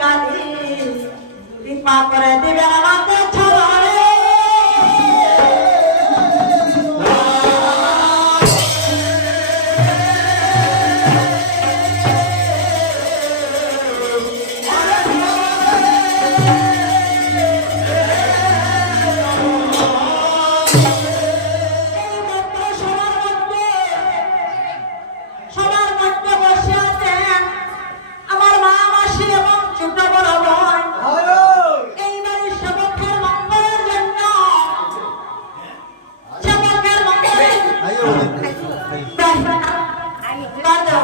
কালি কৃপা করে দিবেন আমাকে। 班长